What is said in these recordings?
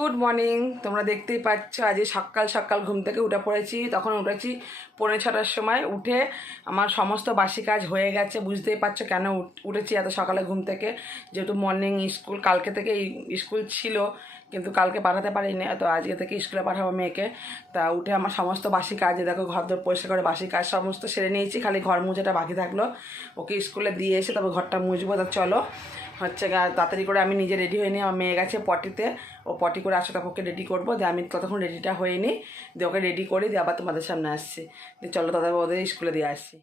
Good morning. তোমরা দেখতেই পাচ্ছ আজ সকাল সকাল ঘুম থেকে উঠে পড়েছি। তখন উঠেছি 5:45টার সময়। উঠে আমার সমস্ত বাসি কাজ হয়ে গেছে। বুঝতেই পারছো কেন উঠেছি এত সকালে ঘুম থেকে, যেহেতু মর্নিং স্কুল কালকে থেকে স্কুল ছিল, কিন্তু কালকে পাঠাতে পারিনি, তো আজকে থেকে স্কুলে পাঠাবো মেয়েকে। তা উঠে আমার সমস্ত বাসি কাজ, দেখো ঘর দর পরিষ্কার করে বাসি কাজ সমস্ত সেরে নিয়েছি, খালি ঘর মুছাটা বাকি থাকলো। ওকে স্কুলে দিয়ে এসে তবে ঘরটা মুছবো। তা চলো হচ্ছে তাড়াতাড়ি করে আমি নিজে রেডি হয়ে নিই। আমার মেয়ে গেছে পটিতে, ও পটি করে আসো, তারপর ওকে রেডি করবো। দিয়ে আমি ততক্ষণ রেডিটা হয়ে নিই, দিয়ে ওকে রেডি করে দিয়ে আবার তোমাদের সামনে আসছি। দিয়ে চলো তাদের ওদের স্কুলে দিয়ে আসছি।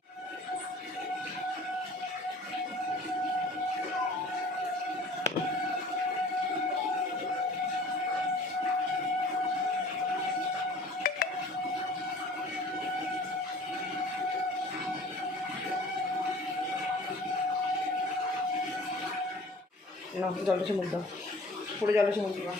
না জলটা সে মুখ দাও, পুরো জলটা সে মুখ দাও।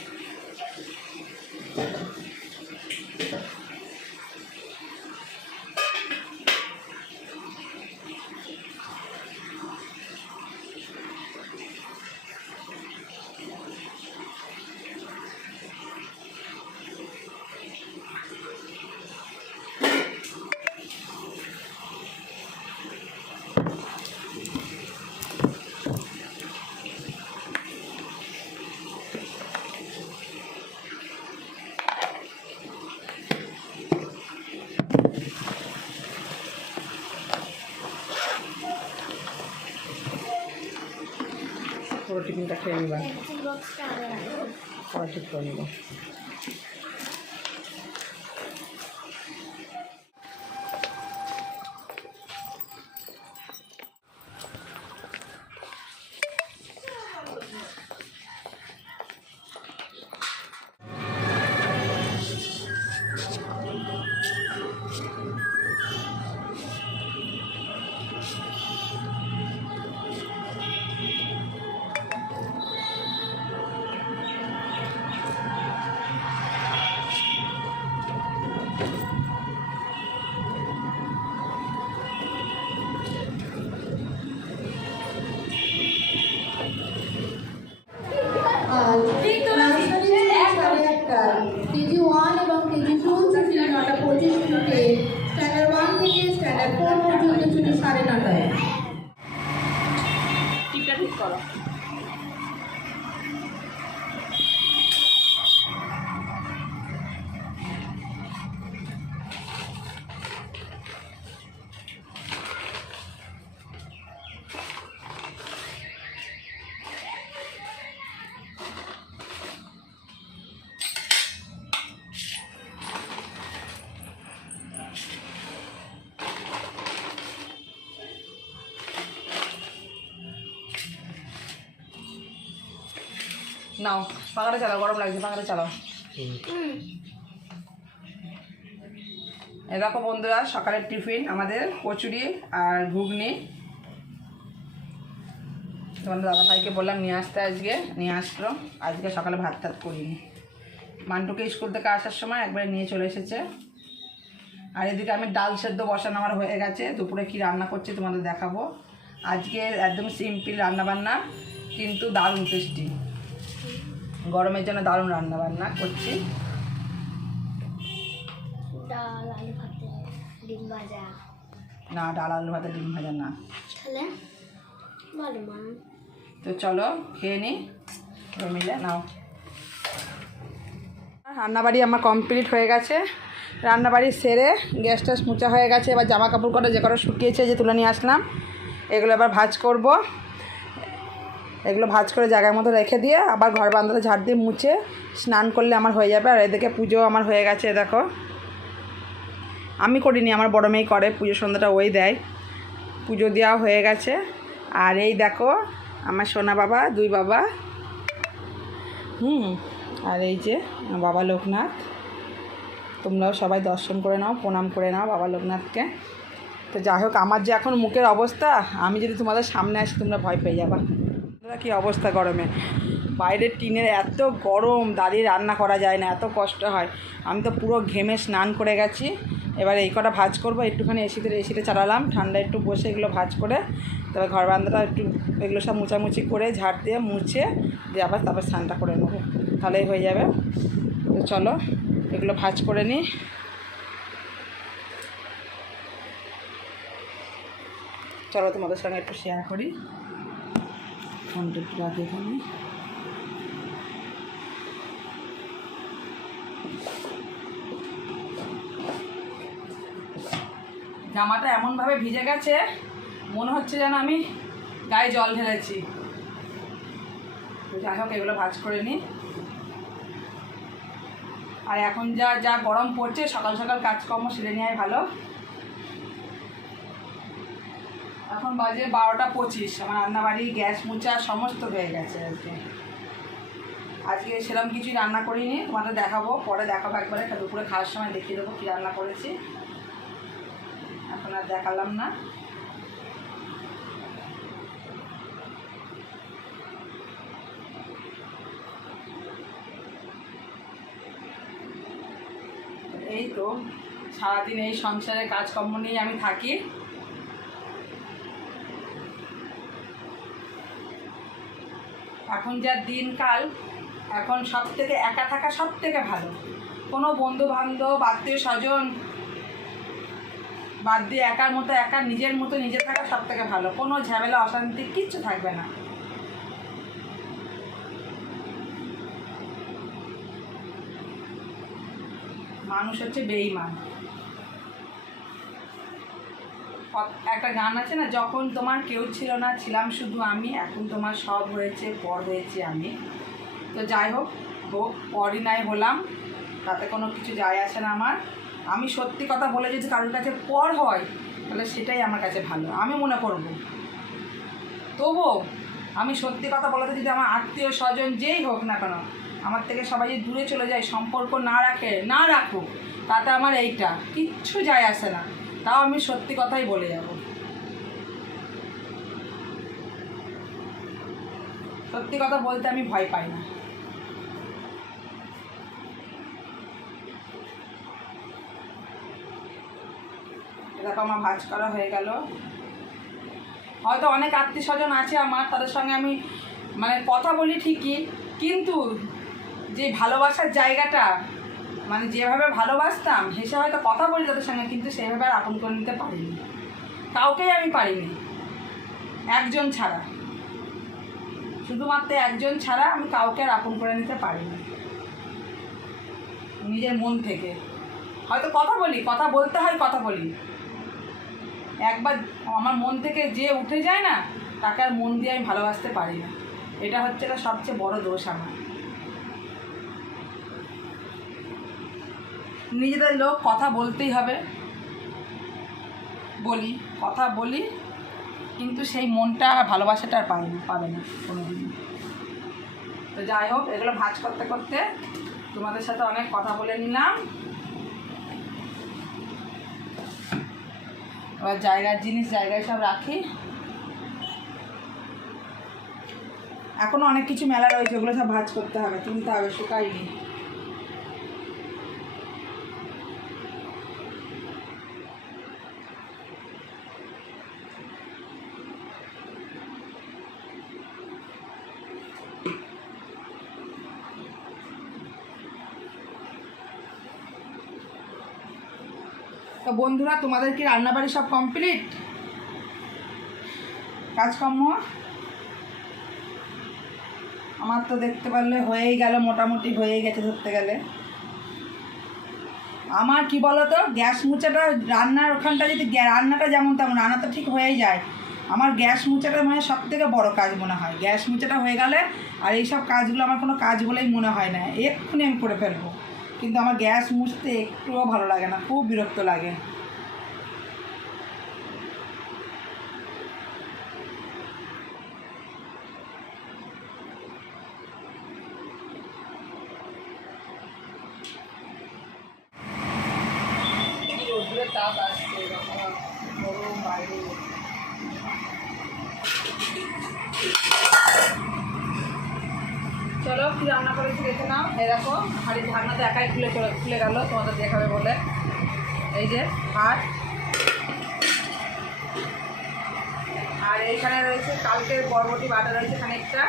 পুরো টিফিনটা খেয়ে নিবা, খাবার ঠিক করে নিব। কেজি 1 এবং কেজি 2 ছুটি 9:25 থেকে, স্ট্যান্ডার্ড 1 থেকে স্ট্যান্ডার্ড 4 পর্যন্ত ছুটি 9:30টায়। ঠিকটা ঠিক করো। নাও পাখাটা চালাও, গরম লাগছে, পাখাটা চালাও। এই দেখো বন্ধুরা, সকালের টিফিন আমাদের কচুরি আর ঘুগনি। তোমাদের দাদাভাইকে বললাম নিয়ে আসতে, আজকে নিয়ে আসলো। আজকে সকালে ভাত টাত করিনি, মান্টুকে স্কুল থেকে আসার সময় একবারে নিয়ে চলে এসেছে। আর এদিকে আমি ডাল সেদ্ধ বসানো আমার হয়ে গেছে। দুপুরে কি রান্না করছি তোমাদের দেখাবো। আজকে একদম সিম্পল রান্নাবান্না, কিন্তু দারুণ টেস্টি। গরমের জন্য দারুণ রান্নাবান্না করছি। ডাল আলু ভাতে ডিম ভাজা। না, ডাল আলু ভাতে ডিম ভাজা না। তাহলে বলো মা। তো চলো খেয়ে নিই মিলে। নাও, রান্নাবাড়ি আমার কমপ্লিট হয়ে গেছে। রান্নাবাড়ি সেরে গ্যাস ট্যাস মোচা হয়ে গেছে। এবার জামা কাপড় কটা যে কটা শুকিয়েছে যে তুলে নিয়ে আসলাম, এগুলো এবার ভাঁজ করব। এগুলো ভাঁজ করে জায়গার মতো রেখে দিয়ে আবার ঘর বারান্দাটা ঝাড় দিয়ে মুছে স্নান করলে আমার হয়ে যাবে। আর এদিকে পুজো আমার হয়ে গেছে। দেখো আমি করিনি, আমার বড় মেয়ে করে পুজো, সন্ধ্যাটা ওই দেয়। পুজো দেওয়া হয়ে গেছে। আর এই দেখো আমার সোনা বাবা, দুই বাবা, আর এই যে বাবা লোকনাথ। তোমরাও সবাই দর্শন করে নাও, প্রণাম করে নাও বাবা লোকনাথকে। তো যাই হোক, আমার যে এখন মুখের অবস্থা, আমি যদি তোমাদের সামনে আসি তোমরা ভয় পেয়ে যাবা। কী অবস্থা গরমে, বাইরের টিনের এত গরম, দাঁড়িয়ে রান্না করা যায় না, এত কষ্ট হয়। আমি তো পুরো ঘেমে স্নান করে গেছি। এবার এই কটা ভাজ করবো, একটুখানি এসিতে চালালাম, ঠান্ডা একটু বসে এগুলো ভাজ করে তবে ঘর বারান্দাটা একটু এগুলো সব মুছামুছি করে ঝাড় দিয়ে মুছে দিয়ে আবার তারপর স্নানটা করে নেবো। তাহলেই হয়ে যাবে। তো চলো এগুলো ভাজ করে নিই। চলো তোমাদের সঙ্গে একটু শেয়ার করি। ফোনটা একটু রাখি এখানে। জামাটা এমনভাবে ভিজে গেছে মনে হচ্ছে যেন আমি গায়ে জল ঢেলেছি। যাই হোক এগুলো ভাজ করে নিই। আর এখন যা যা গরম পড়ছে সকাল সকাল কাজকর্ম সেরে নেওয়াই ভালো। এখন বাজে 12টা 25। আমার রান্নাবাড়ি গ্যাস মোছা সমস্ত হয়ে গেছে। আজকে সেরকম কিছুই রান্না করিনি, তোমাদের দেখাবো, পরে দেখাবো একবারে দুপুরে খাওয়ার সময় দেখিয়ে দেবো কী রান্না করেছি। এখন আর দেখালাম না। এই তো সারাদিন এই সংসারে কাজকর্ম নিয়ে আমি থাকি। এখন যা দিনকাল, এখন সব থেকে একা থাকা সব থেকে ভালো। কোনো বন্ধু বান্ধব আত্মীয় স্বজন বাদ দিয়ে একার মতো একা নিজের মতো নিজে থাকা সব থেকে ভালো। কোনো ঝামেলা অশান্তি কিচ্ছু থাকবে না। মানুষ হচ্ছে বেঈমান। একটা গান আছে না, যখন তোমার কেউ ছিল না ছিলাম শুধু আমি, এখন তোমার সব হয়েছে পর হয়েছি আমি। তো যাই হোক পরই নাই হলাম, তাতে কোনো কিছু যায় আসে না আমার। আমি সত্যি কথা বলে যদি কারোর কাছে পর হয় তাহলে সেটাই আমার কাছে ভালো আমি মনে করব। তবুও আমি সত্যি কথা বলাতে যদি আমার আত্মীয় স্বজন যেই হোক না কেন আমার থেকে সবাই যদি দূরে চলে যায়, সম্পর্ক না রাখুক, তাতে আমার এইটা কিচ্ছু যায় আসে না। তাও আমি সত্যি কথাই বলে যাব। সত্যি কথা বলতে আমি ভয় পাই না। দেখো আমার ভাজ করা হয়ে গেল। হয়তো অনেক আত্মীয় স্বজন আছে আমার, তাদের সঙ্গে আমি মানে কথা বলি ঠিকই, কিন্তু যে ভালোবাসার জায়গাটা মানে যেভাবে ভালোবাসতাম হেসে হয়তো কথা বলি তাদের সঙ্গে, কিন্তু সেভাবে আর আপন করে নিতে পারিনি। কাউকেই আমি পারিনি, একজন ছাড়া, শুধুমাত্র একজন ছাড়া আমি কাউকে আর আপন করে নিতে পারিনি নিজের মন থেকে। হয়তো কথা বলি, কথা বলতে হয়, কথা বলি, একবার আমার মন থেকে যে উঠে যায় না তাকে আর মন দিয়ে আমি ভালোবাসতে পারি না। এটা হচ্ছে এটা সবচেয়ে বড় দোষ আমার। নিজেদের লোক কথা বলতেই হবে, বলি, কথা বলি, কিন্তু সেই মনটা ভালোবাসাটা আর পাবে না কোনোদিন। তো যাই হোক এগুলো ভাজ করতে করতে তোমাদের সাথে অনেক কথা বলে নিলাম। এবার জায়গার জিনিস জায়গায় সব রাখি। এখনও অনেক কিছু মেলা রয়েছে, ওগুলো সব ভাজ করতে হবে, তুলতে হবে, শুকাইনি। তো বন্ধুরা, তোমাদের কি রান্নাবাড়ি সব কমপ্লিট কাজকর্ম? আমার তো দেখতে পারলে হয়েই গেল, মোটামুটি হয়েই গেছে ধরতে গেলে। আমার কি বলো তো, গ্যাস মুছাটা রান্নার ওখানটা যদি রান্নাটা যেমন তেমন, রান্না তো ঠিক হয়েই যায়, আমার গ্যাস মুছাটা মানে সব থেকে বড়ো কাজ মনে হয়। গ্যাস মুছাটা হয়ে গেলে আর এইসব কাজগুলো আমার কোনো কাজ বলেই মনে হয় না, এক্ষুনি আমি করে ফেলবো। কিন্তু আমার গ্যাস মুছতে একটুও ভালো লাগে না, খুব বিরক্ত লাগে। তাপ আসছে গরম বাইরে। চলো কি রান্না করেছি দেখে নাও। এরকম হাড়ি ঢাকনাতে একাই খুলে গেল তোমাদের দেখাবে বলে। এই যে ভাত, আর এইখানে রয়েছে কালকের বরবটি বাটা রয়েছে খানিকটা,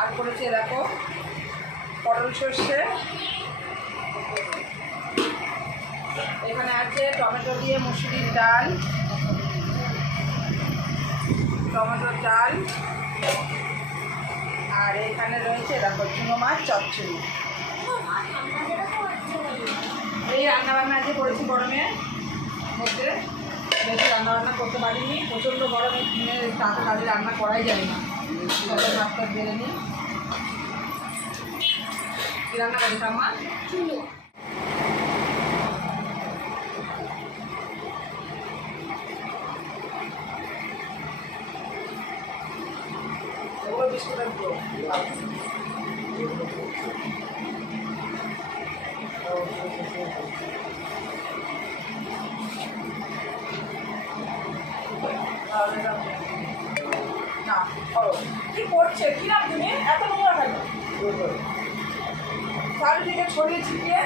আর করেছে দেখো পটল সর্ষে, এখানে আছে টমেটো দিয়ে মুসুরির ডাল, টমেটোর ডাল, আর এখানে রয়েছে দেখো চুনো মাছ চচ্চড়ি। এই রান্নাবান্না আজকে করেছি গরমের মধ্যে, বেশি রান্নাবান্না করতে পারিনি, প্রচণ্ড গরমে কিনে তাতে কাজে রান্না করাই যায় না। সবাই ভাতটা বেড়ে নিই। কী রান্না করেছে আমার চুনো, এগুলো বিস্কুটের গুঁড়ো। না কি করছে, কি নাম তুমি এত নোংরা কেন চারিদিকে ছড়িয়ে ছিটিয়ে?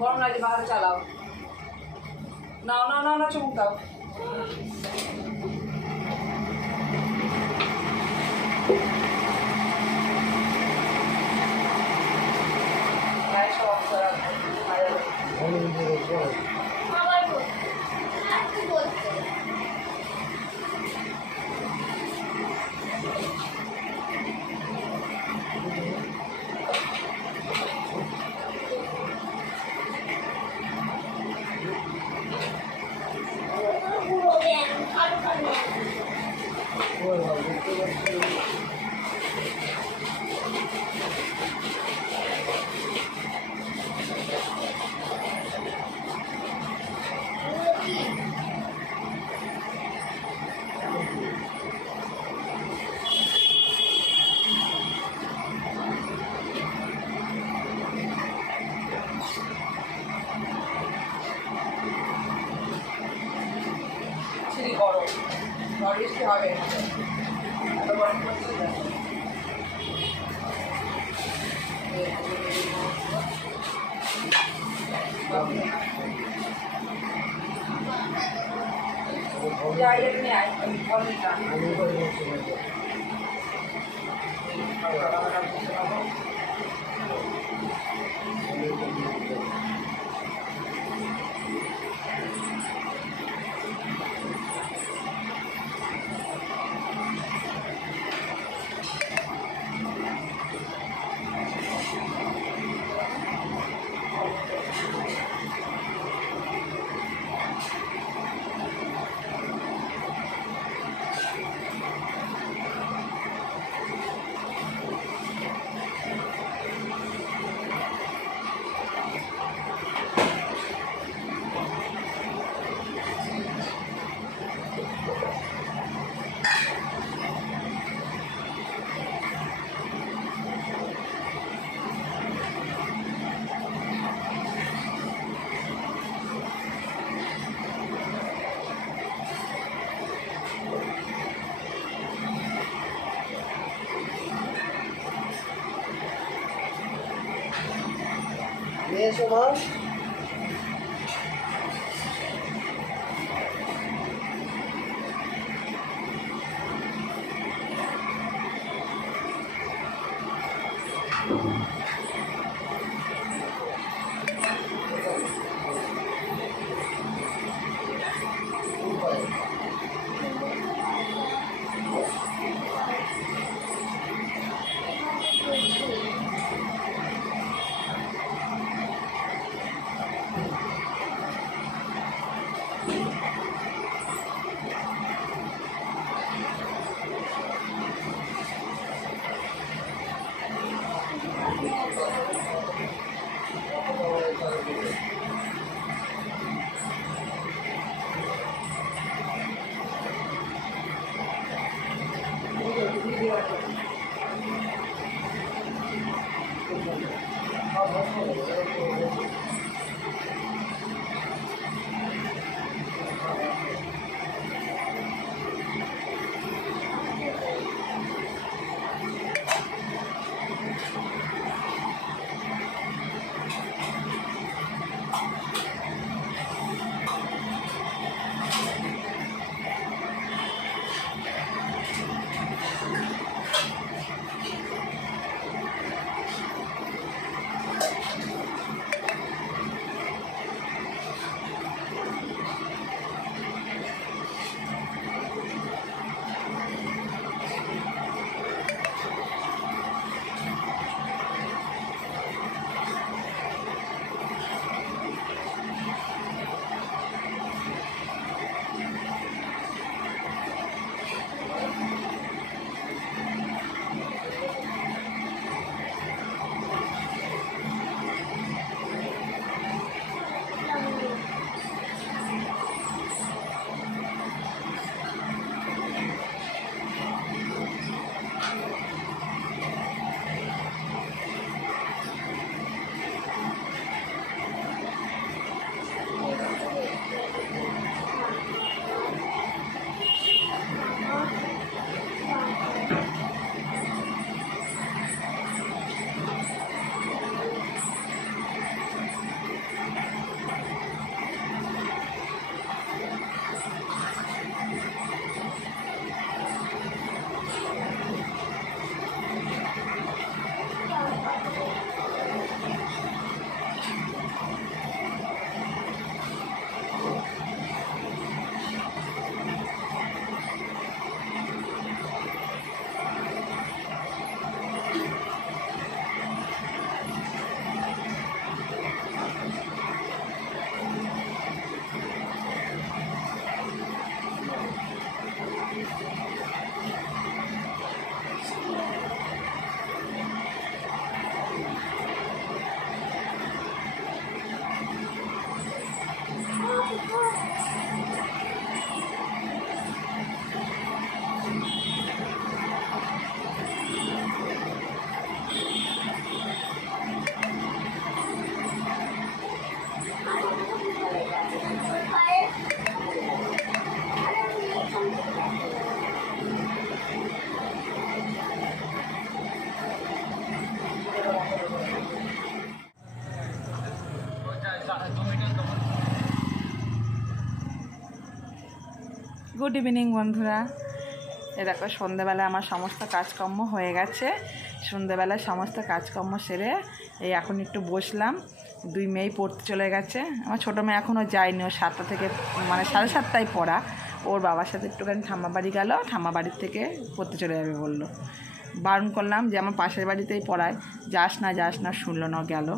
গরম লাগে ভালো চালাও, নাও নাও নাও না চুমুক দাও। গরম ঝড় বৃষ্টি হবে, এত গরম করছে। এসো মা। গুড ইভিনিং বন্ধুরা। এ দেখো সন্ধ্যেবেলা আমার সমস্ত কাজকর্ম হয়ে গেছে। সন্ধ্যেবেলায় সমস্ত কাজকর্ম সেরে এই এখন একটু বসলাম। দুই মেয়েই পড়তে চলে গেছে। আমার ছোটো মেয়ে এখনও যায়নি, ও 7টা থেকে মানে 7:30টায় পড়া। ওর বাবার সাথে একটুখানি ঠাম্মা বাড়ি গেল, ঠাম্মা বাড়ির থেকে পড়তে চলে যাবে বললো। বারণ করলাম যে আমার পাশের বাড়িতেই পড়ায়, যাস না, শুনলো না, গেল।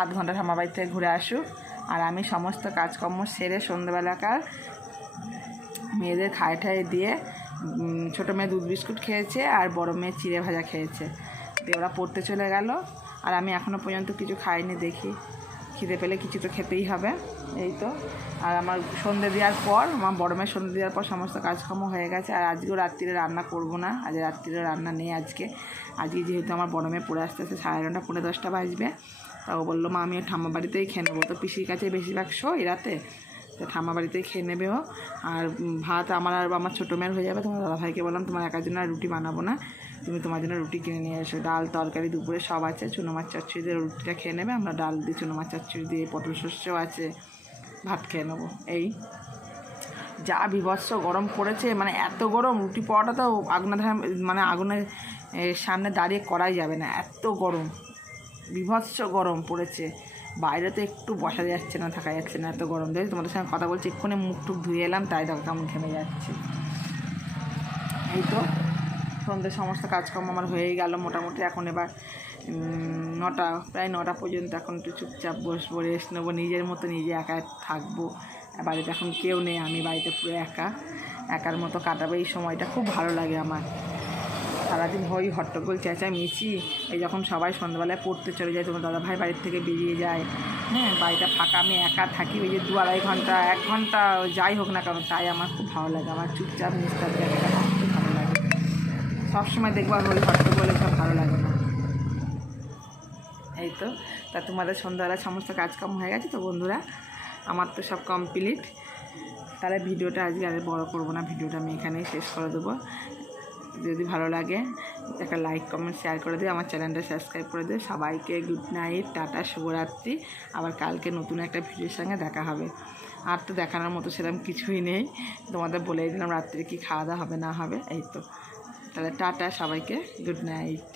আধ ঘন্টা ঠাম্মা বাড়ি থেকে ঘুরে আসুক। আর আমি সমস্ত কাজকর্ম সেরে সন্ধ্যেবেলাকার মেয়েদের খায় ঠায় দিয়ে, ছোটো মেয়ে দুধ বিস্কুট খেয়েছে আর বড় মেয়ে চিড়ে ভাজা খেয়েছে, দিয়ে ওরা পড়তে চলে গেল। আর আমি এখনও পর্যন্ত কিছু খাইনি, দেখি খিদে পেলে কিছু তো খেতেই হবে। এই তো। আর আমার সন্ধ্যে দেওয়ার পর, আমার বড় মেয়ের সন্ধ্যে দেওয়ার পর সমস্ত কাজকর্ম হয়ে গেছে। আর আজকেও রাত্রিরে রান্না করব না, আজ রাত্রিরে রান্না নেই আজকে যেহেতু আমার বড় মেয়ে পড়ে আসতে 9:30 পৌনে 10টা বাজবে। তা ও বললো মা আমি ঠাম্মা বাড়িতেই খেয়ে নেবো, তো পিসির কাছে বেশিরভাগ শোই রাতে, তো ঠাম্মা বাড়িতেই খেয়ে নেবে ও। আর ভাত আমার আর আমার ছোটো মেয়ের হয়ে যাবে। তোমার দাদাভাইকে বললাম তোমার একার জন্য আর রুটি বানাবো না, তুমি তোমার জন্য রুটি কিনে নিয়ে এসো। ডাল তরকারি দুপুরে সব আছে, চুনো মাছ চচ্চড়ি দিয়ে রুটিটা খেয়ে নেবে, আমরা ডাল দিয়ে চুনো মাছ চচ্চড়ি দিয়ে পটল শস্যও আছে, ভাত খেয়ে নেবো। এই যা বিভৎস গরম পড়েছে, মানে এত গরম, রুটি পাওয়াটা তো আগুনের সামনে দাঁড়িয়ে করাই যাবে না, এত গরম, বিভৎস গরম পড়েছে। বাইরে তো একটু বসা যাচ্ছে না, থাকা যাচ্ছে না, এত গরম। দেখি তোমাদের সঙ্গে কথা বলছি, এক্ষুনি মুখ টুক ধুয়ে এলাম, তাই দেখো কেমন ঘেমে যাচ্ছে। এই তো সন্ধ্যে সমস্ত কাজকর্ম আমার হয়েই গেল মোটামুটি। এখন এবার প্রায় 9টা পর্যন্ত এখন একটু চুপচাপ বসবো, রেস্ট নেবো, নিজের মতো নিজে একা থাকবো। বাড়িতে এখন কেউ নেই, আমি বাড়িতে পুরো একার মতো কাটাবো এই সময়টা। খুব ভালো লাগে আমার। সারাদিন হই হট্টগোল চেঁচামেচি, এই যখন সবাই সন্ধ্যাবেলায় পড়তে চলে যায়, তোমার দাদাভাই বাড়ির থেকে বেরিয়ে যায়, হ্যাঁ, বাড়িটা ফাঁকা, আমি একা থাকি। ওই যে 2-2.5 ঘন্টা 1 ঘন্টা যাই হোক না কারণ, তাই আমার খুব ভালো লাগে। আমার চুপচাপ নিস্তার জায়গাটা খুব ভালো লাগে। সবসময় দেখবার হই হট্টগোল এসব ভালো লাগে না। এই তো। তা তোমাদের সন্ধ্যাবেলা সমস্ত কাজকর্ম হয়ে গেছে তো বন্ধুরা? আমার তো সব কমপ্লিট। তাহলে ভিডিওটা আজকে আর বড় করবো না, ভিডিওটা আমি এখানেই শেষ করে দেবো। যদি ভালো লাগে একটা লাইক কমেন্ট শেয়ার করে দিও, আমার চ্যানেলটা সাবস্ক্রাইব করে দিও। সবাইকে গুড নাইট, টাটা, শুভরাত্রি। আবার কালকে নতুন একটা ভিডিওর সঙ্গে দেখা হবে। আর তো দেখানোর মতো সেরকম কিছুই নেই, তোমাদের বলেই দিলাম রাত্রে কি খাওয়া দাওয়া হবে না হবে। এই তো, তাহলে টাটা, সবাইকে গুড নাইট।